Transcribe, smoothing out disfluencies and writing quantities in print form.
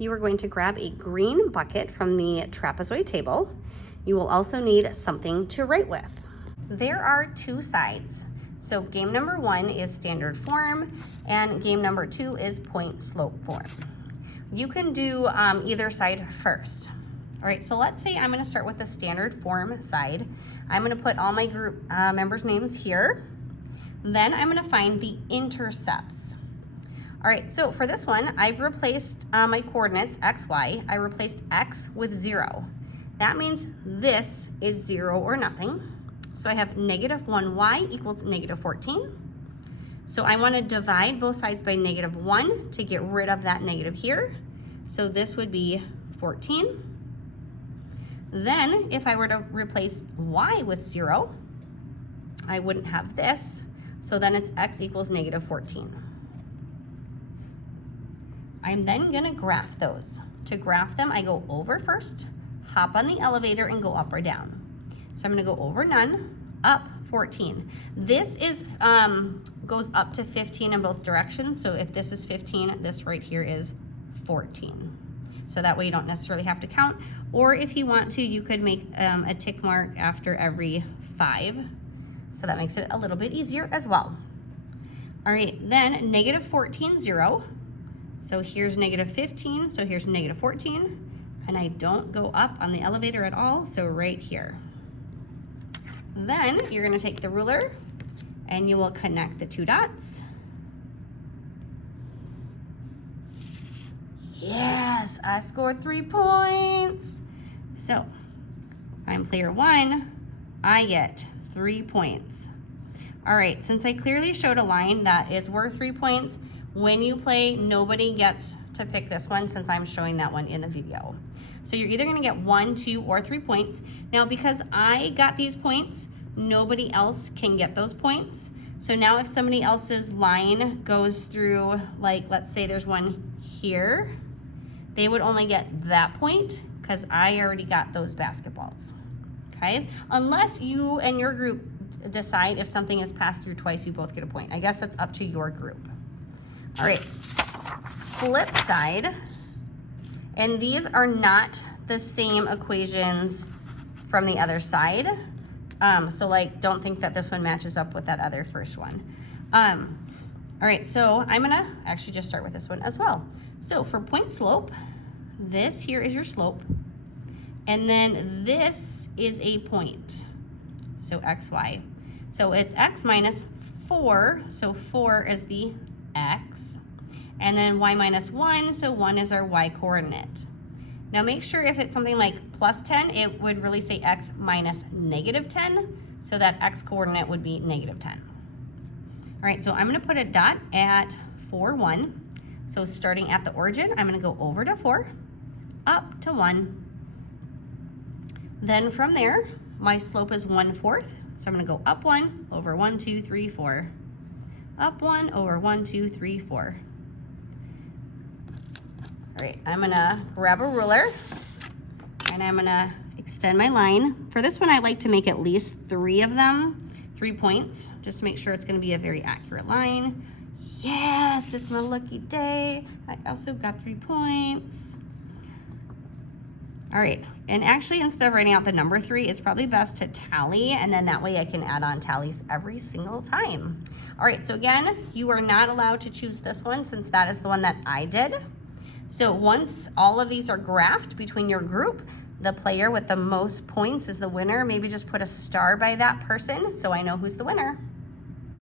you are going to grab a green bucket from the trapezoid table. You will also need something to write with. There are two sides. So game number 1 is standard form and game number 2 is point slope form. You can do either side first. All right, so let's say I'm gonna start with the standard form side. I'm gonna put all my group members' names here. Then I'm gonna find the intercepts. All right, so for this one, I've replaced my coordinates, x, y. I replaced x with 0. That means this is 0 or nothing. So I have -1y equals -14. So I want to divide both sides by -1 to get rid of that negative here. So this would be 14. Then if I were to replace y with 0, I wouldn't have this. So then it's x equals -14. I'm then going to graph those. To graph them, I go over first, hop on the elevator, and go up or down. So I'm going to go over none, up 14. This is goes up to 15 in both directions. So if this is 15, this right here is 14. So that way you don't necessarily have to count. Or if you want to, you could make a tick mark after every 5. So that makes it a little bit easier as well. All right, then -14, 0. So here's -15, so here's -14. And I don't go up on the elevator at all, so right here. Then you're gonna take the ruler and you will connect the 2 dots. Yes, I scored 3 points. So I'm player 1, I get 3 points. All right, since I clearly showed a line that is worth 3 points, when you play, nobody gets to pick this one since I'm showing that one in the video. So you're either gonna get 1, 2, or 3 points. Now, because I got these points, nobody else can get those points. So now if somebody else's line goes through, like, let's say there's one here, they would only get that point because I already got those basketballs, okay? Unless you and your group decide if something is passed through twice, you both get a point. I guess that's up to your group. All right, flip side. And these are not the same equations from the other side. So like, don't think that this one matches up with that other first one. All right, so I'm gonna actually just start with this one as well. So for point slope, this here is your slope. And then this is a point, so x, y. So it's x minus 4, so 4 is the x. And then y minus 1, so 1 is our y coordinate. Now make sure if it's something like plus 10, it would really say x minus -10, so that x coordinate would be -10. All right, so I'm gonna put a dot at 4, 1. So starting at the origin, I'm gonna go over to 4, up to 1. Then from there, my slope is 1/4, so I'm gonna go up 1, over 1, 2, 3, 4. Up 1, over 1, 2, 3, 4. All right, I'm gonna grab a ruler and I'm gonna extend my line. For this one, I like to make at least 3 of them, 3 points, just to make sure it's gonna be a very accurate line. Yes, it's my lucky day. I also got 3 points. All right, and actually instead of writing out the number 3, it's probably best to tally, and then that way I can add on tallies every single time. All right, so again, you are not allowed to choose this one since that is the one that I did. So once all of these are graphed between your group, the player with the most points is the winner. Maybe just put a star by that person so I know who's the winner.